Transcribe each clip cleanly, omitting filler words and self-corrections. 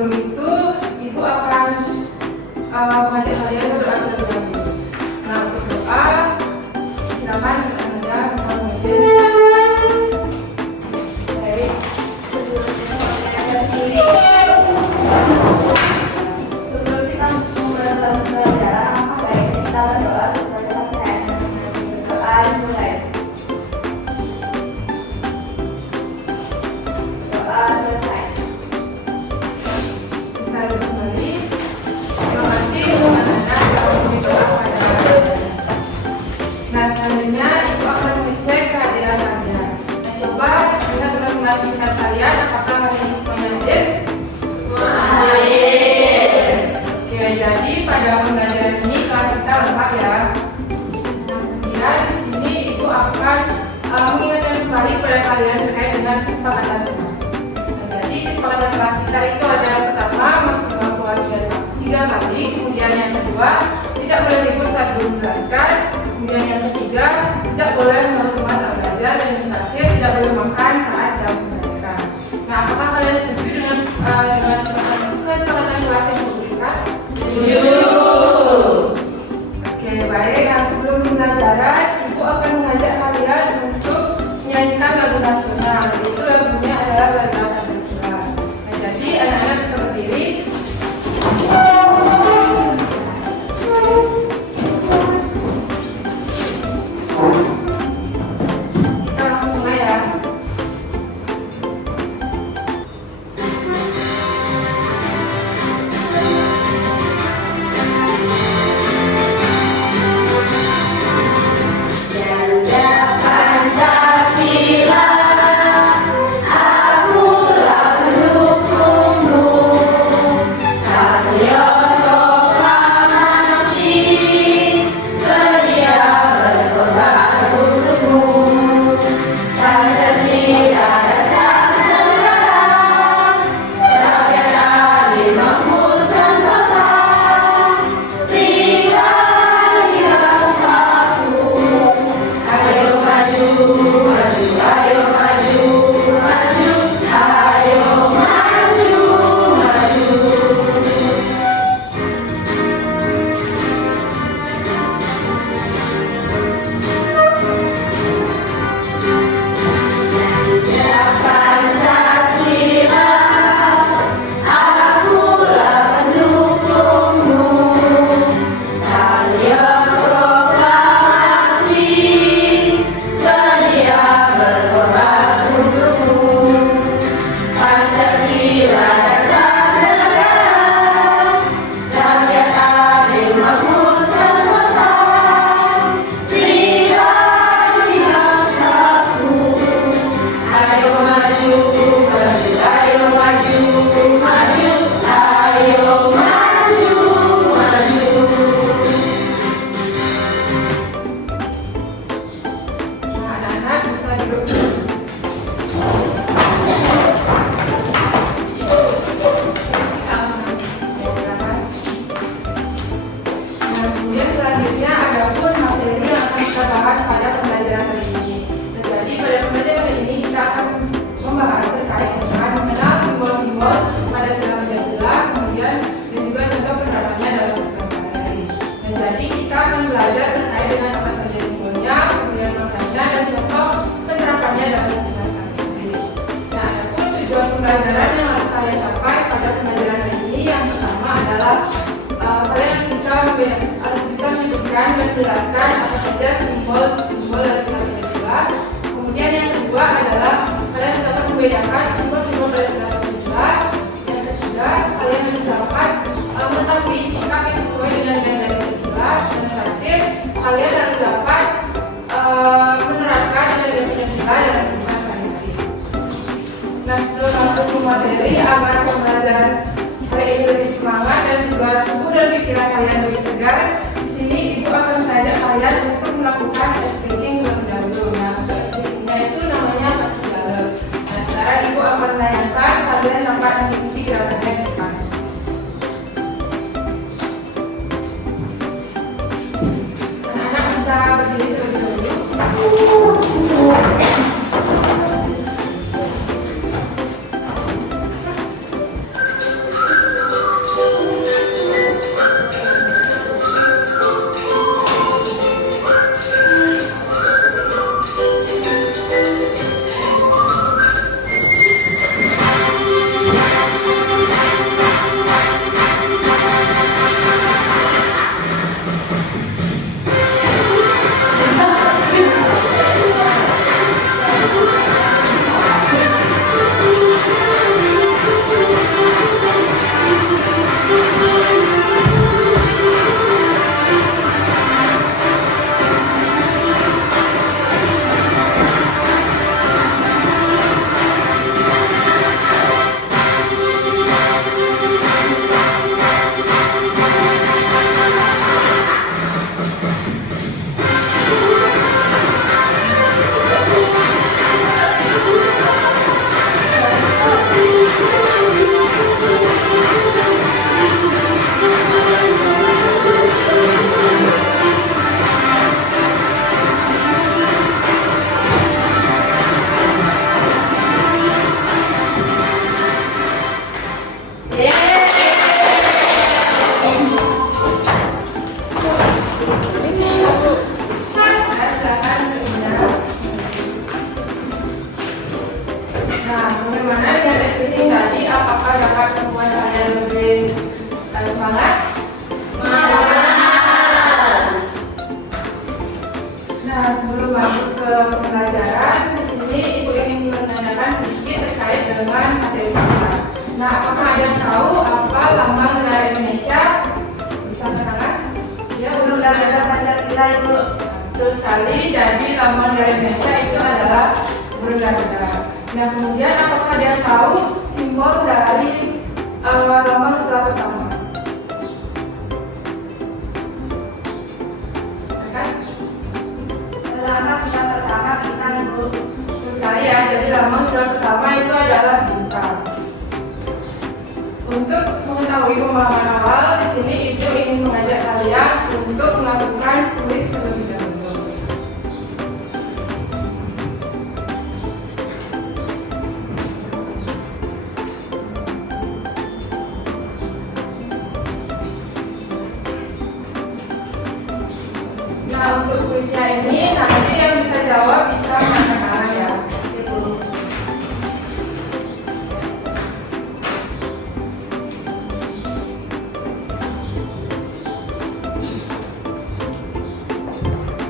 sebelum itu Ibu akan mengajak kalian berdoa terlebih dahulu. Nah, untuk doa silakan Anda bisa memimpin. Baik, sebelum kita memulai pelajaran, maka baiknya kita berdoa sesuai dengan kepercayaan masing-masing. Berdoa dimulai. Doa selesai. Bisa duduk kembali. Terima kasih anak-anak yang memberi doa pada kalian. Nah, selanjutnya Ibu akan mengecek kehadiran kalian. Nah, coba lihat teman-teman singkat kalian, apakah hari ini semuanya hadir? Oke, jadi pada pembelajaran ini kelas kita lengkap ya. Nah, kemudian di sini Ibu akan mengingatkan kembali kepada kalian terkait dengan kesepakatan kelas. Nah, jadi kesepakatan kelas kita itu ada yang pertama maksimal keluar 3 kali, kemudian yang kedua tidak boleh libur saat belum menjelaskan, kemudian yang ketiga tidak boleh menurut masa belajar, dan yang terakhir tidak boleh makan saat jam pembelajaran. Nah, apakah kalian setuju dengan kesepakatan kelas yang diberikan? Oke, baik. Nah, sebelum pembelajaran, Ibu akan mengajak kalian untuk menyanyikan lagu nasional. Itu lagunya adalah lagu Pancasila. Nah, jadi anak-anak bisa berdiri. Kita langsung mulai ya. Pancasila, akulah pendukungmu. Patriot proklamasi, sedia berkorban untukmu. Pancasila dasar negara, rakyat adil mampu sentosa. Tinggal aku. Ayo maju, maju, ayo maju, maju, ayo maju, maju. Pancasila, akulah pendukungmu. Patriot proklamasi, sedia berkorban untukmu. Pancasila dasar negara, rakyat adil mampu sentosa. Tinggal di naskahku. Ayo maju, maju, ayo maju, maju, ayo maju, maju. Nah, anak-anak bisa duduk dulu. Nah, kemudian selanjutnya ada pun materi yang akan kita bahas pada pembelajaran hari ini. Nah, jadi pada pembelajaran hari ini kita akan membahas terkait dengan mengenal simbol-simbol pada sila Pancasila, kemudian dan juga contoh penerapannya dalam kehidupan sehari-hari. Nah, jadi kita akan belajar terkait dengan apa saja simbolnya, kemudian maknanya dan contoh penerapannya dalam kehidupan sehari-hari. Nah, ada pun tujuan pembelajaran yang harus kalian capai pada pembelajaran hari ini. Yang pertama adalah kalian harus bisa menyebutkan dan menjelaskan apa saja simbol-simbol dari sila Pancasila. Kemudian yang kedua adalah kalian dapat membedakan simbol-simbol dari sila Pancasila. Yang ketiga, kalian harus dapat mengetahui sikap yang sesuai dengan nilai Pancasila. Dan terakhir, kalian harus dapat menerapkan nilai Pancasila dalam kehidupan sehari-hari. Nah, sebelum masuk ke materi, agar pembelajaran hari ini lebih semangat dan juga tubuh dan pikiran kalian lebih segar, di sini Ibu akan mengajak kalian untuk melakukan ice breaking terlebih dahulu. Nah, untuk ice breakingnya itu namanya Pancasila. Nah, sekarang Ibu akan menayangkan, kalian dapat mengikuti gerakannya di depan. Anak-anak bisa berdiri terlebih dahulu. bernegara Pancasila itu? Betul sekali, jadi lambang negara Indonesia itu adalah burung Garuda. Nah, kemudian apakah dia tahu simbol dari lambang sila pertama? Lambang sila pertama bintang, Ibu. Betul sekali ya, jadi lambang sila pertama itu adalah bintang. Untuk mengetahui pemahaman awal, di sini Ibu ingin mengajak kalian untuk melakukan tulis terlebih dahulu. Nah, untuk kuisnya ini nanti yang bisa jawab bisa mengangkat tangan ya. Ibu.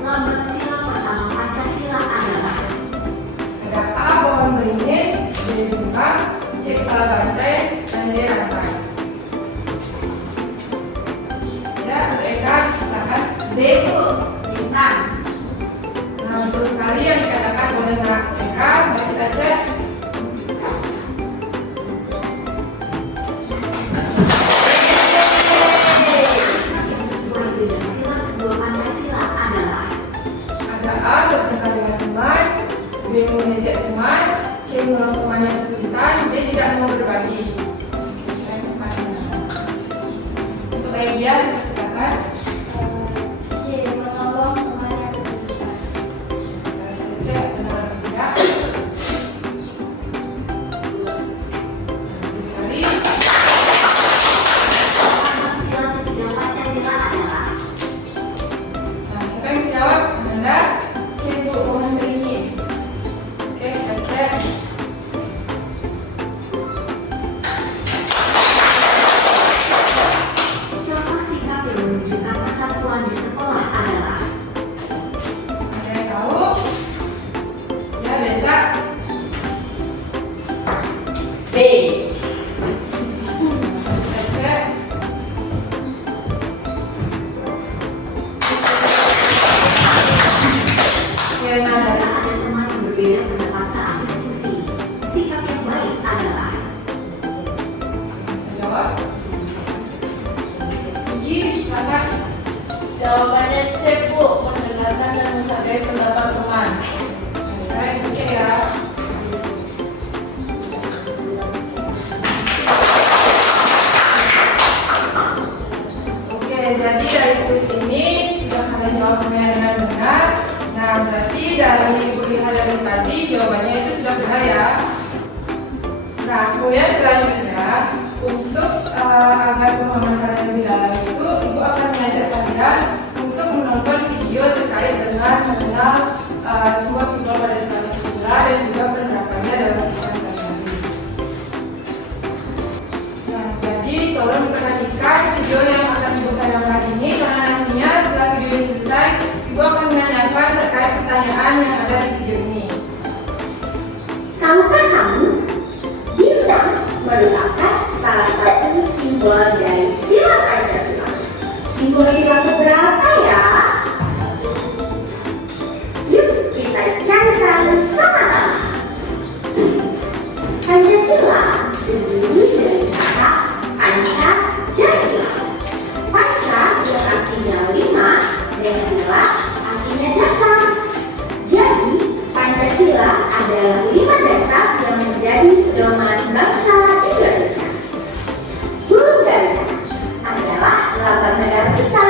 Lambang sila pertama Pancasila adalah Ada A pohon beringin, B bintang, C kepala banteng, dan D rantai. Ya, Bu Eka, silakan. B, Bu. Bintang. Nah, betul sekali yang dikatakan oleh Mbak Eka. Mari kita cek. yang sesuai dengan sila kedua Pancasila adalah Ada A bertengkar dengan teman, B mengejek teman, C menolong temannya kesulitan, D tidak mau berbagi. Untuk Egya, silakan. C, menolong teman yang kesulitan. Kita cek benar atau tidak. Sekali. sila ketiga Pancasila adalah Nah, siapa yang bisa jawab? Ananda? C, Bu. Pohon beringin. Oke, kita cek. contoh sikap yang menunjukkan persatuan di sekolah adalah Ada yang tahu? Ya, Desa. B. Kita cek. Oke, nah, jika ada teman yang berbeda pendapat saat diskusi. Sikap yang baik adalah bisa jawab? Gigi, silakan. Jawabannya C, Bu. Mendengarkan dan menghargai pendapat teman. Sekarang Ibu cek ya. Oke, jadi dari kuis ini sudah kalian jawab semuanya dengan benar. Nah, berarti dari Ibu lihat dari tadi jawabannya itu sudah benar ya. Nah, kemudian selanjutnya untuk agar pemahaman kalian lebih dalam itu, Ibu akan mengajak kalian untuk menonton video terkait dengan mengenal simbol-simbol pada sila Pancasila dan juga penerapannya dalam kehidupan sehari-hari. Nah, jadi tolong diperhatikan video yang akan Ibu tayangkan ini karena nantinya setelah video ini selesai, Ibu akan menanyakan terkait pertanyaan yang ada di video ini. Tahukah kamu, bintang merupakan salah satu simbol dari sila Pancasila. Simbol sila keberapa ya? Yuk kita cari tahu sama-sama. Pancasila terdiri dari kata panca dan sila. Panca yang artinya 5 dan sila artinya dasar. Jadi Pancasila adalah 5 dasar yang menjadi pedoman bangsa Indonesia. Burung Garuda adalah lambang negara kita.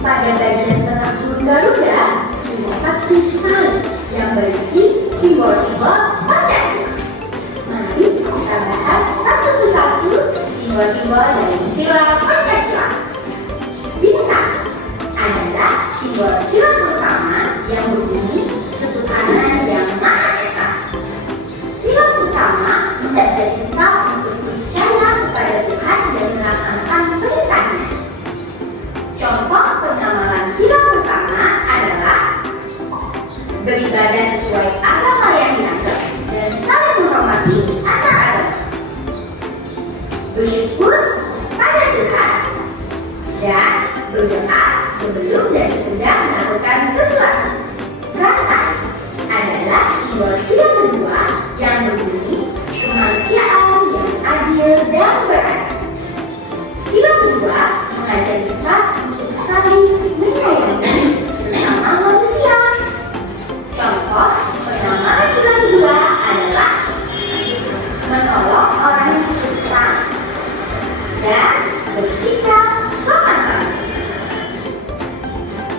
Pada bagian tengah burung Garuda terdapat tulisan yang berisi simbol-simbol Pancasila. Mari kita bahas satu persatu simbol-simbol dari sila Pancasila. Bintang adalah simbol sila pertama yang berbunyi ketuhanan yang Maha Esa. Sila pertama menjadi kita untuk percaya kepada Tuhan dan melaksanakan perintahnya. Contoh pengamalan sila pertama adalah beribadah sesuai agama yang dianggap dan saling menghormati antar agama, bersyukur pada Tuhan, dan berdoa sebelum dan sesudah melakukan sesuatu. Rantai adalah simbol sila kedua yang berbunyi kemanusiaan yang adil dan beradab. Sila kedua mengajak kita untuk saling menyayangi sesama manusia. Contoh penamalan sila kedua adalah menolong orang yang kesulitan dan bersikap sopan santun.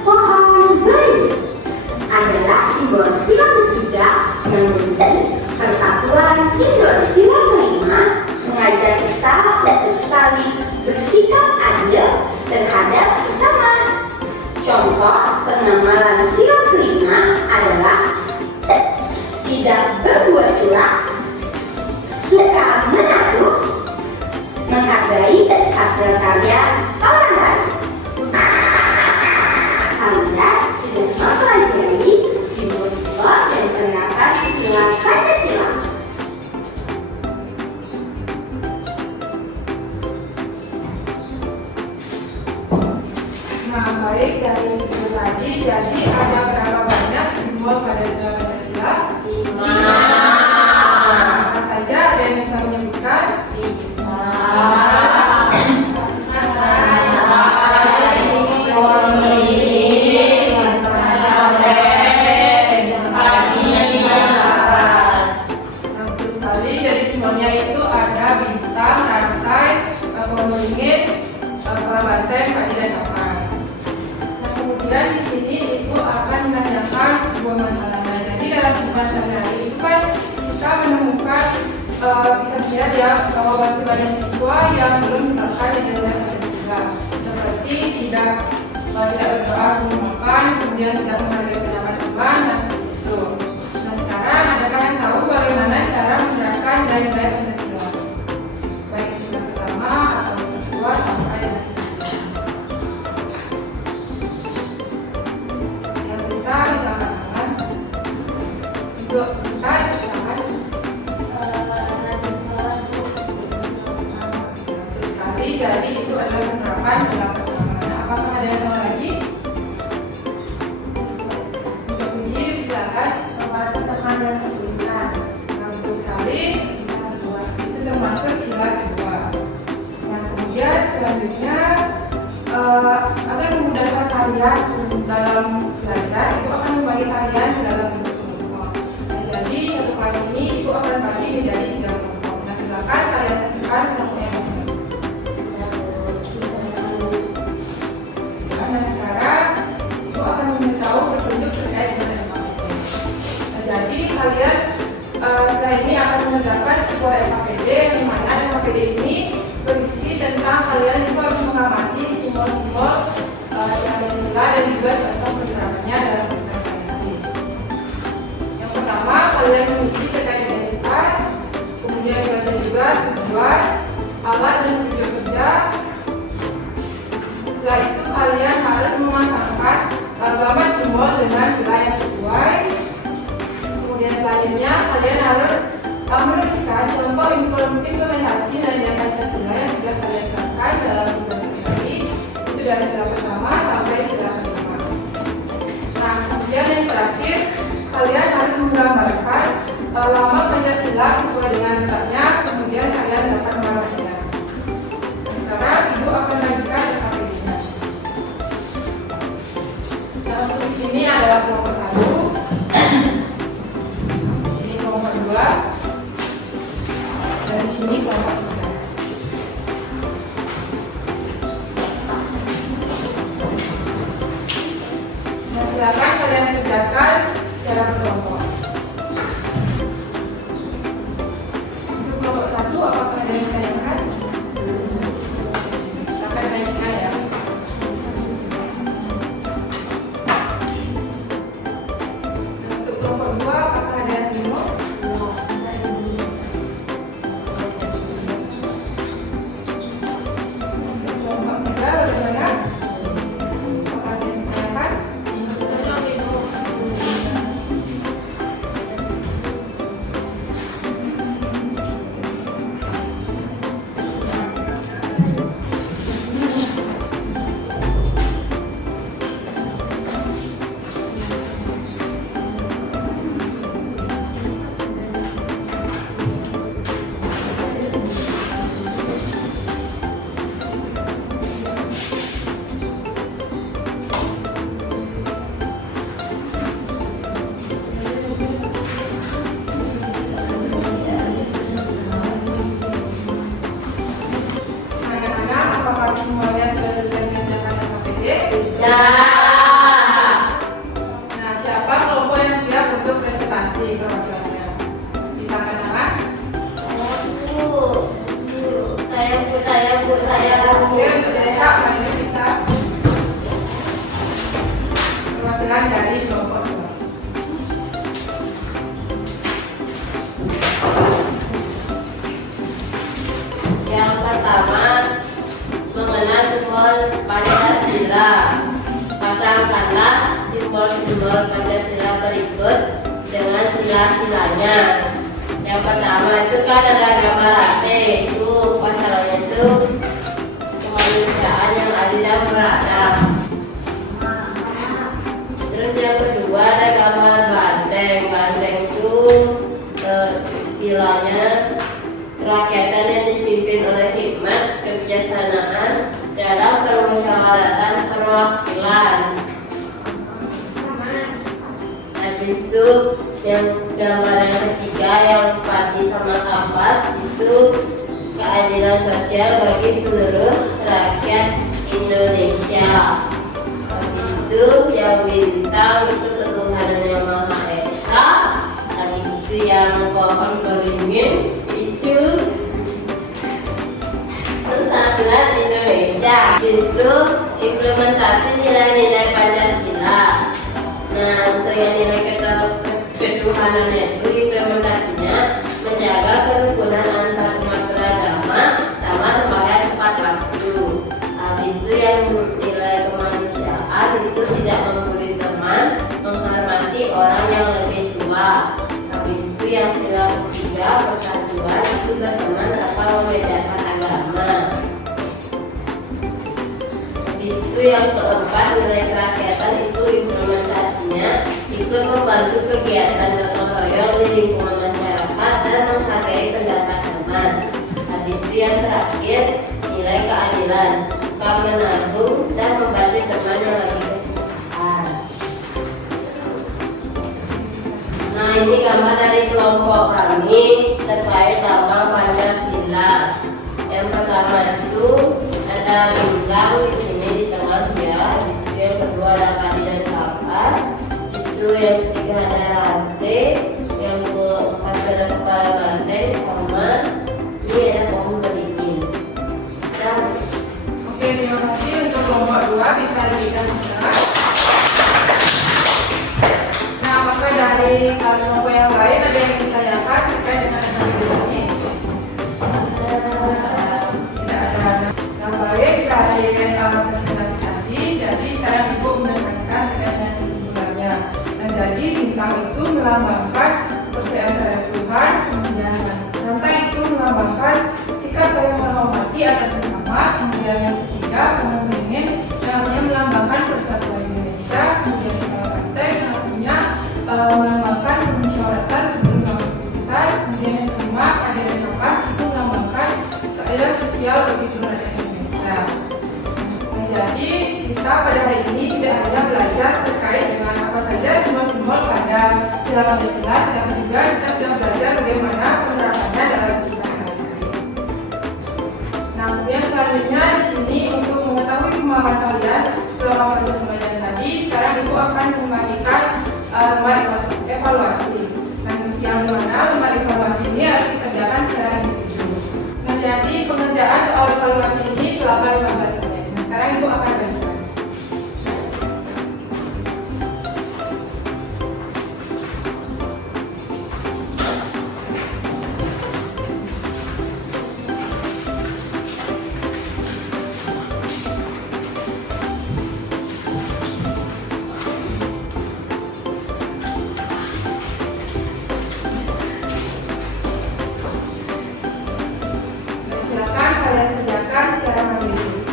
Pohon beringin adalah simbol sila ketiga yang menjadi persatuan Indonesia kelima, mengajak kita untuk saling bersikap adil terhadap sesama. Contoh penamalan sila kelima adalah tidak berbuat curang, suka mengaku, menghargai hasil karya orang lain. Kalian sudah mempelajari simbol dan penerapan sila Pancasila. Nah, baik, dari video tadi, jadi ada berapa banyak simbol pada sila Pancasila? 5. Apa saja, ada yang bisa menyebutkan? 5. Bisa dilihat ya bahwa masih banyak siswa yang belum menerapkan nilai-nilai Pancasila, seperti tidak berdoa sebelum makan, kemudian tidak menghargai pendapat teman, dan seperti itu. Nah, sekarang adakah yang tahu bagaimana cara menerapkan nilai-nilai Pancasila? Baik di sila pertama atau sila kedua sampai dengan seterusnya. Yang bisa angkat tangan. Untuk kita dipersilakan. Jadi itu adalah penerapan sila pertama. Apakah ada yang tahu lagi? Untuk uji silakan. Teman dan kesulitan. Bagus sekali. Sila kedua itu termasuk sila kedua. Nah, kemudian selanjutnya agar memudahkan kalian dalam belajar, ibu akan membagi kalian ke dalam kelompok. Nah, jadi satu kelas ini ibu akan bagi menjadi 3 kelompok. Nah, silakan kalian tentukan kelompoknya. Nah, sekarang ibu akan memberitahu petunjuk terkait dengan LKPD. Nah, jadi kalian setelah ini akan mengerjakan sebuah LKPD, di mana LKPD ini berisi tentang kalian itu harus mengamati simbol-simbol Pancasila dan juga contoh penerapannya dalam kehidupan sehari-hari. Yang pertama, kalian mengisi terkait identitas, kemudian bahasa juga tujuan, alat dan tujuan kerja. Setelah itu kalian harus memasangkan gambar simbol dengan sila yang sesuai. Kemudian selanjutnya kalian harus menuliskan contoh implementasi nilai Pancasila yang sudah kalian terapkan dalam kehidupan sehari-hari. Itu dari sila pertama sampai sila kelima. Nah, kemudian yang terakhir kalian harus menggambarkan lambang Pancasila sesuai dengan letaknya. Kemudian kalian dapat menggambarnya. Nah, sekarang ibu akan lanjutkan LKPD-nya. Nah, untuk di sini adalah kelompok 1, ini kelompok 2, dan di sini kelompok 3. Nah, silakan kalian kerjakan secara berkelompok. Untuk kelompok 1, apakah ada yang ditanyakan? Silakan tanyakan ya. Untuk kelompok 2, apakah ada yang bingung? Untuk kelompok 3, bagaimana? Apakah ada yang ditanyakan? Ya. Nah, siapa kelompok yang siap untuk presentasi perwakilannya? Bisa kenalan? Oke, untuk desa, ini bisa perwakilan dari kelompok 2. Yang pertama, mengenal simbol Pancasila. Pasangkanlah simbol-simbol Pancasila berikut dengan sila-silanya. Yang pertama itu kan ada gambar AT, itu pasalnya itu kemanusiaan yang adil dan beradab. Terus yang kedua ada gambar banteng. Banteng itu silanya kerakyatan yang dipimpin oleh hikmat kebijaksanaan dalam permusyawaratan perwakilan. Habis itu yang gambar yang ketiga yang padi sama kapas itu keadilan sosial bagi seluruh rakyat Indonesia. Habis itu yang bintang itu ketuhanan yang maha esa. Habis itu yang pohon beringin itu persatuan Indonesia. Habis itu implementasi nilai-nilai Pancasila. Nah, untuk yang nilai ketuhanannya itu implementasinya menjaga kerukunan antar umat beragama sama sembahyang tepat waktu. Habis itu yang nilai kemanusiaan itu tidak membuli teman, menghormati orang yang lebih tua. Habis itu yang sila ketiga persatuan itu berteman tanpa membedakan agama. Habis itu yang keempat nilai kerakyatan itu implementasinya ikut membantu kegiatan gotong royong di lingkungan masyarakat dan menghargai pendapat teman. Habis itu yang terakhir nilai keadilan, suka menabung dan membantu teman yang lagi kesusahan. Nah, ini gambar dari kelompok kami terkait lambang Pancasila. Yang pertama itu ada bintang di sini di tengah ya. Di situ yang kedua ada padi dan kapas. Di situ yang ketiga ada rantai. Yang keempat ada kepala banteng sama ini ada pohon beringin. Oke, terima kasih. Untuk kelompok 2 bisa diberikan jelas. Nah, apakah dari kelompok yang lain ada yang ditanyakan terkait dengan video ini? Tidak ada. Nah, baik, kita akhiri presentasi tadi. Jadi sekarang Ibu menerangkan terkait dengan kesimpulannya. Nah, jadi bintang itu melambangkan kepercayaan terhadap Tuhan, kemudian rantai itu melambangkan sikap saling menghormati antar sesama, kemudian yang ketiga pohon beringin yang artinya melambangkan persatuan Indonesia, kemudian kepala banteng yang artinya melambangkan permusyawaratan sebelum mengambil keputusan, kemudian yang kelima ada dan kapas itu melambangkan keadilan sosial bagi seluruh rakyat Indonesia. Nah, jadi kita pada hari ini tidak hanya belajar terkait dengan apa saja simbol-simbol pada sila Pancasila, tetapi juga kita sudah belajar bagaimana penerapannya dalam kehidupan sehari-hari. Nah, kemudian selanjutnya di sini untuk mengetahui pemahaman kalian selama proses pembelajaran tadi, sekarang Ibu akan membagikan lembar evaluasi. Nah, yang mana lembar evaluasi ini harus dikerjakan secara individu. Nah, jadi pengerjaan soal evaluasi ini selama 15 menit. Nah, sekarang Ibu akan bagikan. Silakan kalian kerjakan secara mandiri.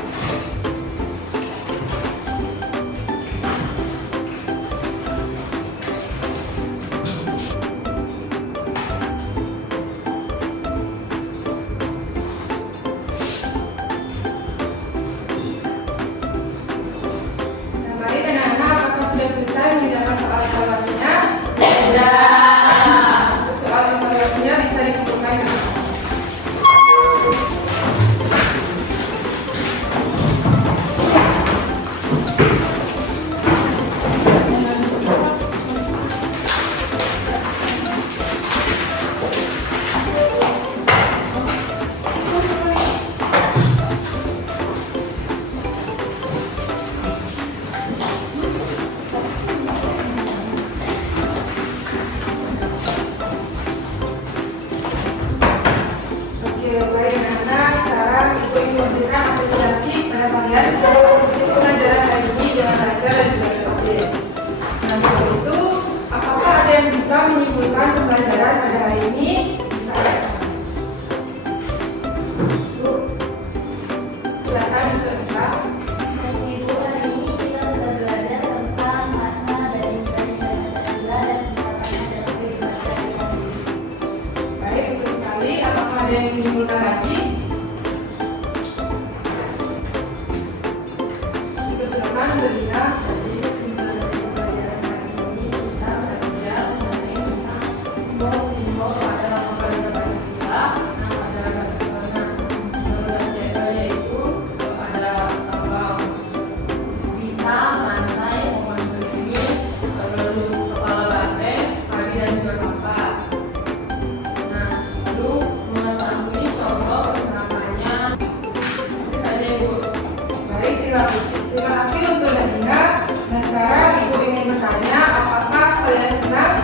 disimpulkan lagi. Dipersilakan untuk lihat. Jadi kesimpulan dari pembelajaran hari ini kita belajar mengenai tentang simbol-simbol pada lambang Pancasila. Nah, pada menurut yaitu ada lambang bintang, lantai, pohon beringin, lalu kepala banteng, padi dan juga kapas. Nah, lalu mengetahui contoh penerapannya saja Ibu. Baik, terima kasih untuk Nadina. Nah, sekarang Ibu ingin bertanya, apakah kalian senang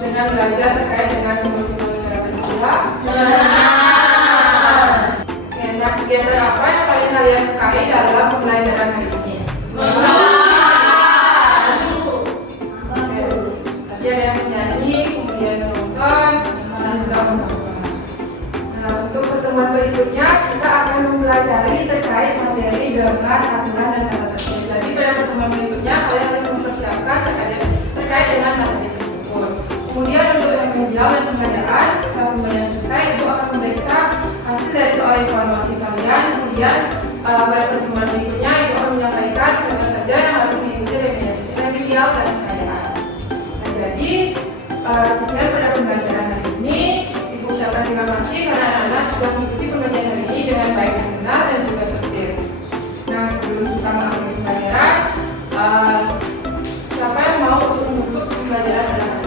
dengan belajar terkait dengan simbol-simbol negara Pancasila? Oke, nah, kegiatan apa yang paling kalian sukai dalam pembelajaran hari ini? Tadi ada yang menyanyi, kemudian menonton, dan juga mencoba. Nah, untuk pertemuan berikutnya kita akan mempelajari terkait materi dengan aturan dan tata tertib. Jadi pada pertemuan berikutnya kalian harus mempersiapkan terkait dengan materi tersebut. Kemudian untuk yang remedial dan pembelajaran, setelah pembelajaran selesai, Ibu akan memeriksa hasil dari soal evaluasi kalian. Kemudian pada pertemuan berikutnya Ibu akan menyampaikan siapa saja yang harus mengikuti remedial dan pembelajaran. Nah, jadi sekian pada pembelajaran hari ini. Ibu ucapkan terima kasih karena anak-anak sudah mengikuti pembelajaran hari ini dengan baik dan benar dan juga tertib. Nah, sebelum kita mengakhiri pembelajaran, siapa yang mau untuk menutup pembelajaran pada hari ini?